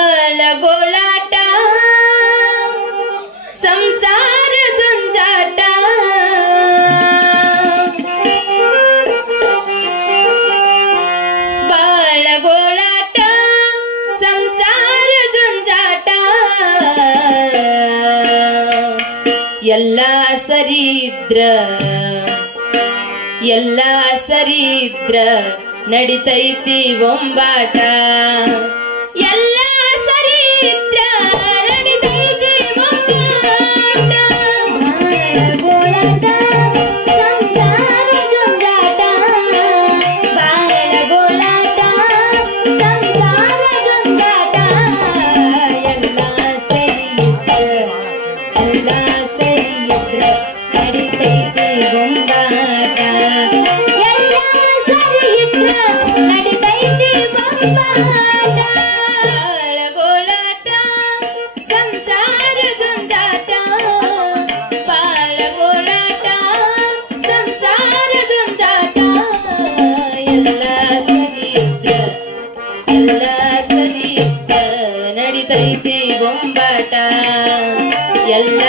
ಬಾಳಗೋಳಾಟ ಸಂಸಾರ ಜುಂಜಾಟ ಬಾಳಗೋಳಾಟ ಸಂಸಾರ ಜುಂಜಾಟ ಎಲ್ಲ ಸರಿದ್ರ ಎಲ್ಲ ಸರಿದ್ರ ನಡಿತೈತಿ ಒಂಬಾಟ ಎಲ್ಲ ಸರಿದ್ರ ನಡಿತೈತಿ ಒಂಬಾಟ ಬಾಳಗೋಳಾಟ ಸಂಸಾರ ಜುಂಜಾಟ ಬಾಳಗೋಳಾಟ ಸಂಸಾರ ಜುಂಜಾಟ ಎಲ್ಲ ಸರಿಯಿದ್ರ ನಡಿತೈತಿ ಒಂಬಾಟ ಎಲ್ಲ ಸರಿಯಿದ್ರ ನಡಿತೈತಿ ಒಂಬಾಟ ಬಾಳಗೋಳಾಟ ಸಂಸಾರ ಜುಂಜಾಟ ಬಾಳಗೋಳಾಟ ಸಂಸಾರ ಜುಂಜಾಟ ಎಲ್ಲ ಸರಿಯಿದ್ರ ನಡಿತೈತಿ ಬೊಂಬಾಟ ಎಲ್ಲ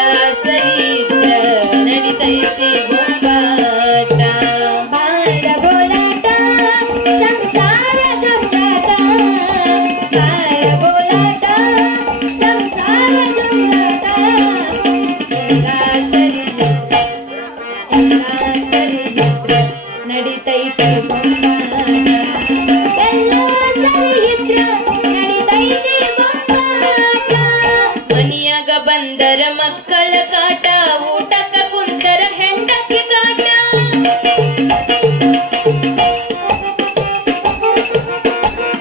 ಸರಿಯಿದ್ರ ನಡಿತೈತಿ ಬೊಂಬಾಟ ಬಾಳಗೋಳಾಟ ಸಂಸಾರ ಜುಂಜಾಟ ಬಾಳಗೋಳಾಟ ಸಂಸಾರ ಜುಂಜಾಟ ಎಲ್ಲ ಸರಿಯಿದ್ರ ನಡಿತೈತಿ ಬೊಂಬಾಟ ಎಲ್ಲ ಸರಿಯಿದ್ರ ನಡಿತೈತಿ ಬೊಂಬಾಟ ಮನಿಯಾಗ ಬಂದರ ಮಕ್ಕಳ ಕಾಟ ಊಟಕ್ಕ ಕುಂತರ ಹೆಂಡತಿ ಕಾಟ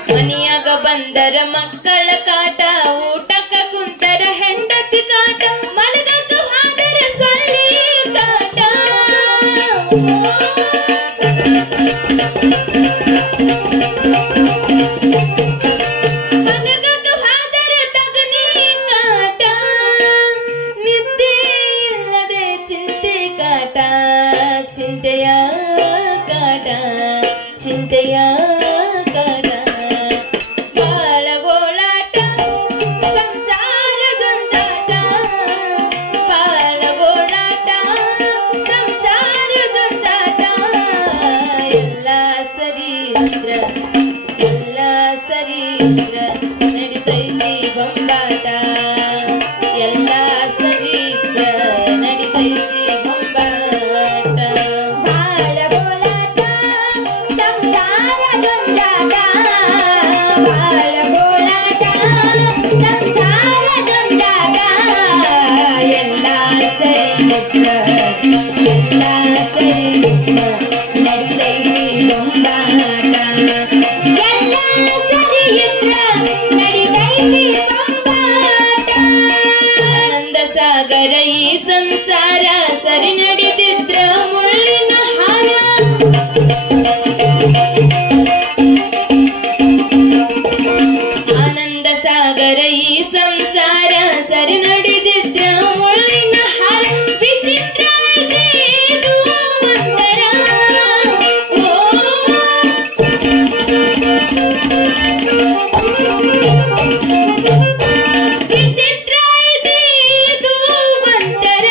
ಮನಿಯಾಗ ಬಂದರ ಮಕ್ಕಳ ಕಾಟ ಊಟಕ್ಕ ಕುಂತರ ಹೆಂಡತಿ ಕಾಟ ಮಲಗಕ್ಕ ಹಾದರ ಸೊಳ್ಳಿ ಕಾಟ ಮಲಗಕ್ಕ ಹಾದರ ತಗನಿ ಕಾಟ ನಿದ್ದೆ ಇಲ್ಲದೆ ಚಿಂತೆ ಕಾಟ ಚಿಂತೆಯ ಕಾಟ ಚಿಂತೆಯ ಕಾಟ ಬಾಳಗೋಳಾಟ ಸಂಸಾರ ಜುಂಜಾಟ ಬಾಳಗೋಳಾಟ ಸಂಸಾರ ಜುಂಜಾಟ ಎಲ್ಲ ಸರಿಯಿದ್ರ ನಡಿತೈತಿ ಬೊಂಬಾಟ ಎಲ್ಲ ಸರಿಯಿದ್ರ ನಡಿತೈತಿ ಬೊಂಬಾಟ ಬಾಳಗೋಳಾಟ ಸಂಸಾರ ಜುಂಜಾಟ ಬಾಳಗೋಳಾಟ ಸಂಸಾರ ಜುಂಜಾಟ ಎಲ್ಲ ಸರಿಯಿದ್ರ ನಡಿತೈತಿ ಬೊಂಬಾಟ ಎಲ್ಲ ಸರಿಯಿದ್ರ ನಡಿತೈತಿ ಬೊಂಬಾಟ ಆನಂದ ಸಾಗರ ಈ ಸಂಸಾರ ಸರಿ ನಡೆದಿದ್ರ ಮುಳ್ಳಿನ ಹಾರ ಆನಂದ ಸಾಗರ ಈ ಸಂಸಾರ ಸರಿ ನಡೆದಿದ್ರ ಮುಳ್ಳಿನ ಹಾರ ವಿಚಿತ್ರ ಇದೆ ಇದು ಒಂಥರ. ವಿಚಿತ್ರ ಇದೆ ಇದು ಒಂಥರ.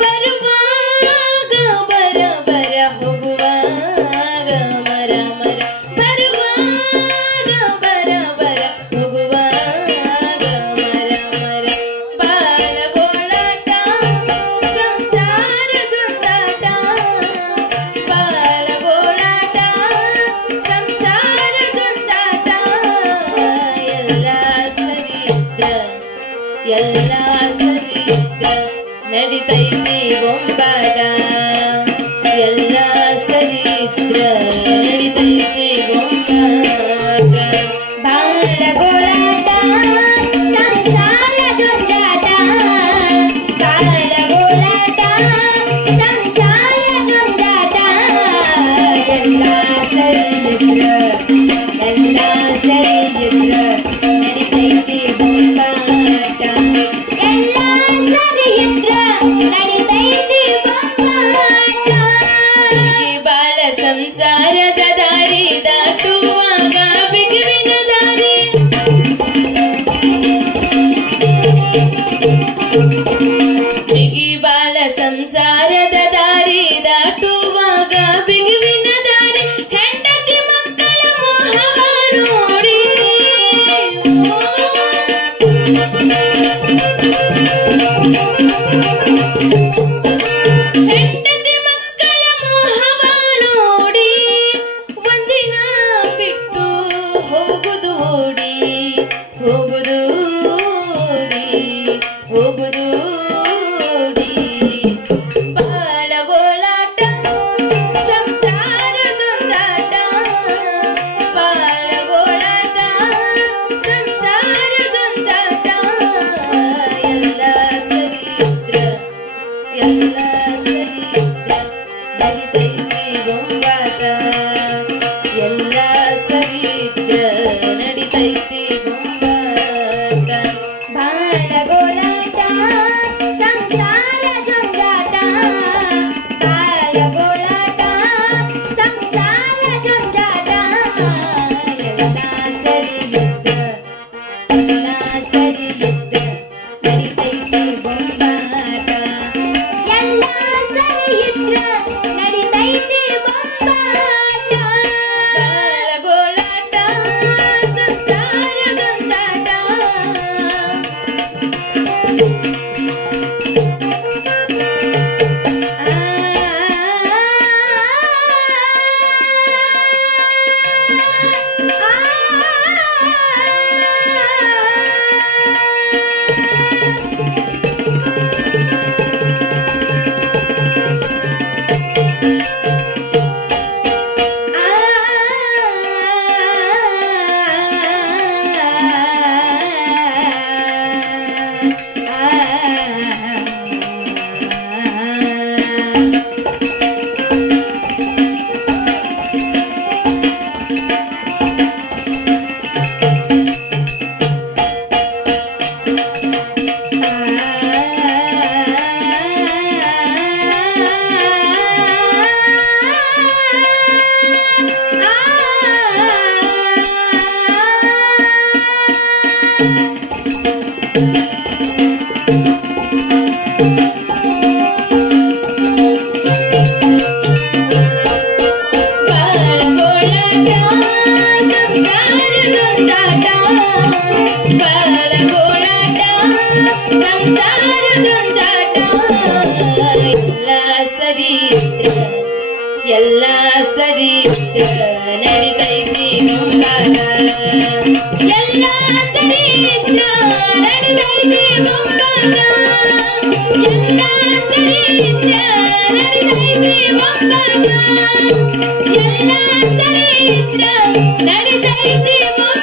ಬರುವಾಗ ಬರ ಬರ ಹೋಗುವಾಗ ಮರ ಮರ ಬರುವಾಗ ಬರ ಬರ ಹೋಗುವಾಗ ಮರ ಮರ ಬಾಳಗೋಳಾಟ ಸಂಸಾರ ಜುಂಜಾಟ ಬಾಳಗೋಳಾಟ ಸಂಸಾರ ಜುಂಜಾಟ ಎಲ್ಲ ಸರಿಯಿದ್ರ ನಡಿತೈತಿ ಬೊಂಬಾಟ ಎಲ್ಲ ಸರಿಯಿದ್ರ ನಡಿತೈತಿ ಬೊಂಬಾಟ ಬಾಳಗೋಳಾಟ ಸಂಸಾರ ಜುಂಜಾಟ ಬಾಳಗೋಳಾಟ ಸಂಸಾರ ಜುಂಜಾಟ ಎಲ್ಲ ಸರಿಯಿದ್ರ ನಡಿತೈತಿ ಬೊಂಬಾಟ ಎಲ್ಲ ಸರಿಯಿದ್ರ ನಡಿತೈತಿ ಬೊಂಬಾಟ ನಡಿತೈತಿ ಬೊಂಬಾಟ ಎಲ್ಲ ಸರಿದ್ರ ನಡಿತೈತಿ ಬೊಂಬಾಟ ಬಾಳಗೋಲಾಟ ಸಂಸಾರ ಜಂಜಾಟ ಬಾಳಗೋಲಾಟ ಸಂಸಾರ ಜಂಜಾಟ ಎಲ್ಲ ಸರಿಯುತ್ತ ನಡಿತೈತಿ ಬೊಂಬಾಟ ಎಲ್ಲ ಸರಿಯಿದ್ರ ನಡಿತೈತಿ ಬೊಂಬಾಟ ಬಾಳಗೋಲಾಟ ಸಂಸಾರ ಜಂಜಾಟ ಎಲ್ಲ ಸರಿತ್ರ ನಡಿತೈತಿ ಬೊಂಬಾಟ ಎಲ್ಲ ಸರಿತ್ರ ನಡಿತೈತಿ ಬೊಂಬಾಟ ಎಲ್ಲ ಸರಿತ್ರ ನಡಿತೈತಿ ಬೊಂಬಾಟ ಎಲ್ಲ ಸರಿತ್ರ ನಡಿತೈತಿ ಬೊಂಬಾಟ